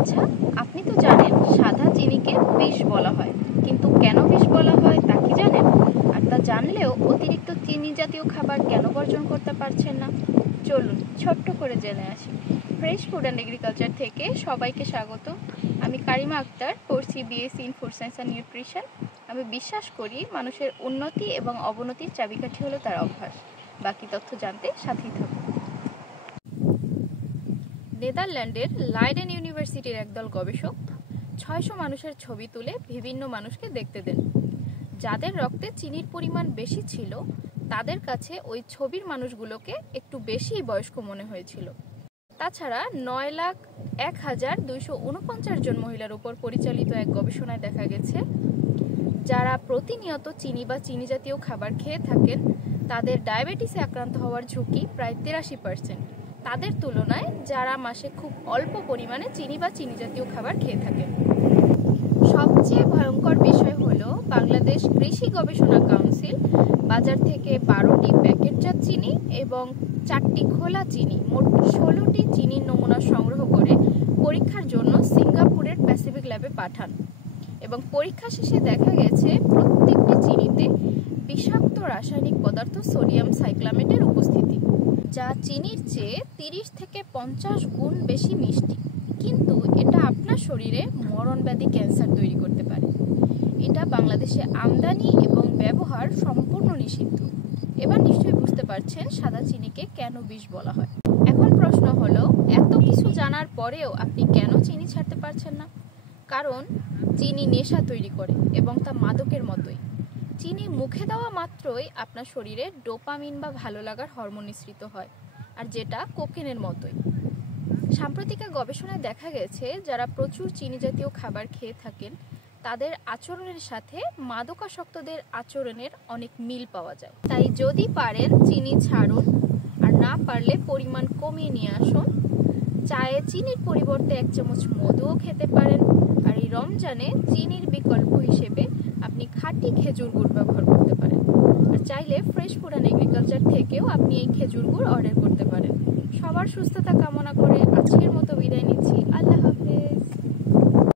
আচ্ছা, আপনি তো জানেন সাদা চিনিকে বিষ বলা হয়, কিন্তু কেন বিষ বলা হয় তা কি জানেন? আর তা জানলেও অতিরিক্ত চিনি জাতীয় খাবার কেন বর্জন করতে পারছেন না? চলুন ছোট্ট করে জেনে আসি। ফ্রেশ ফুড অ্যান্ড এগ্রিকালচার থেকে সবাইকে স্বাগত। আমি কারিমা আক্তার, পড়ছি BSc in food science and nutrition. আমি বিশ্বাস করি মানুষের উন্নতি এবং অবনতির চাবিকাঠি হলো তার অভ্যাস। বাকি তথ্য জানতে সাথেই থাকুন। নেদারল্যান্ডের লাইডেন ইউনিভার্সিটির একদল গবেষক 600 মানুষের ছবি তুলে বিভিন্ন মানুষকে দেখতে দেন। যাদের রক্তে চিনির পরিমাণ বেশি ছিল তাদের কাছে ওই ছবির মানুষগুলোকে একটু বেশিই বয়স্ক মনে হয়েছিল। তাছাড়া 9,01,249 জন মহিলার উপর পরিচালিত এক গবেষণায় দেখা গেছে যারা প্রতিনিয়ত চিনি বা চিনি জাতীয় খাবার খেয়ে থাকেন তাদের ডায়াবেটিসে আক্রান্ত হওয়ার ঝুঁকি প্রায় 83%, তাদের তুলনায় যারা মাসে খুব অল্প পরিমাণে চিনি বা চিনি জাতীয় খাবার খেয়ে থাকেন। সবচেয়ে ভয়ঙ্কর বিষয় হলো বাংলাদেশ কৃষি গবেষণা কাউন্সিল বাজার থেকে 12টি প্যাকেটজাত চিনি এবং 4টি খোলা চিনি, মোট 16টি চিনির নমুনা সংগ্রহ করে পরীক্ষার জন্য সিঙ্গাপুরের প্যাসিফিক ল্যাবে পাঠান এবং পরীক্ষা শেষে দেখা গেছে প্রত্যেকটি চিনিতে বিষাক্ত রাসায়নিক পদার্থ সোডিয়াম সাইক্লামেটের উপস্থিতি, যা চিনির চেয়ে 30 থেকে 50 গুণ বেশি মিষ্টি, কিন্তু এটা আপনার শরীরে মরণব্যাধি ক্যান্সার তৈরি করতে পারে। এটা বাংলাদেশে আমদানি এবং ব্যবহার সম্পূর্ণ নিষিদ্ধ। এবার নিশ্চয়ই বুঝতে পারছেন সাদা চিনিকে কেন বিষ বলা হয়। এখন প্রশ্ন হলো, এত কিছু জানার পরেও আপনি কেন চিনি ছাড়তে পারছেন না? কারণ চিনি নেশা তৈরি করে এবং তা মাদকের মতোই। চিনি মুখে দেওয়া মাত্রই আপনার শরীরে ডোপামিন বা ভালো লাগার হরমোন নিঃসৃত হয়, আর যেটা কোকেনের মতোই। সাম্প্রতিক গবেষণায় দেখা গেছে যারা প্রচুর চিনি জাতীয় খাবার খেয়ে থাকেন তাদের আচরণের সাথে মাদকাসক্তদের আচরণের অনেক মিল পাওয়া যায়। তাই যদি পারেন চিনি ছাড়ুন, আর না পারলে পরিমাণ কমিয়ে নিয়ে আসুন। চায়ে চিনির পরিবর্তে 1 চামচ মধুও খেতে পারেন। আর এই রমজানে চিনির বিকল্প হিসেবে আপনি খাঁটি খেজুর গুড় ব্যবহার করতে পারেন। আর চাইলে ফ্রেশ ফুড অ্যান্ড এগ্রিকালচার থেকেও আপনি এই খেজুর গুড় অর্ডার করতে পারেন। সবার সুস্থতা কামনা করে আজকের মতো বিদায় নিচ্ছি। আল্লাহ হাফেজ।